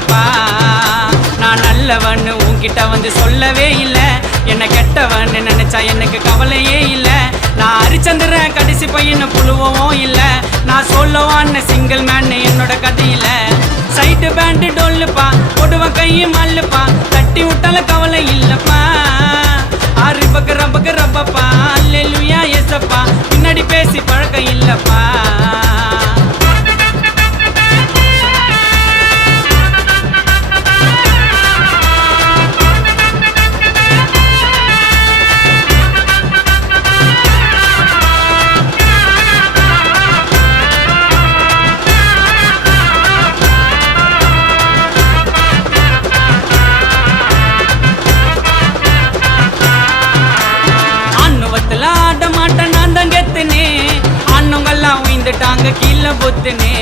இல்லப்பா. நான் நல்லவன்னு உன்கிட்ட வந்து சொல்லவே இல்லை, என்ன கெட்டவன்னு நினைச்சா எனக்கு கவலையே இல்லை. நான் ஹரிச்சந்திர கடைசி பையனு புழுவவும் இல்லை, நான் சொல்லவான்னு சிங்கிள் மேன் என்னோட கதையில. சைடு பேண்டு டொல்லுப்பா, போடுவன் கையும் மல்லுப்பா, தட்டி விட்டால கவலை இல்லப்பா. ஆறு பக்க ரப்பக்க ரப்பப்பா, அல்லேலூயா ஏசப்பா, பின்னாடி பேசி பழக்கம் இல்லப்பா. ஆட மாட்டேன் நான் தான் கெத்துனே, அண்ணங்கெல்லாம் உயிந்துட்டாங்க கீழே பொத்துனே.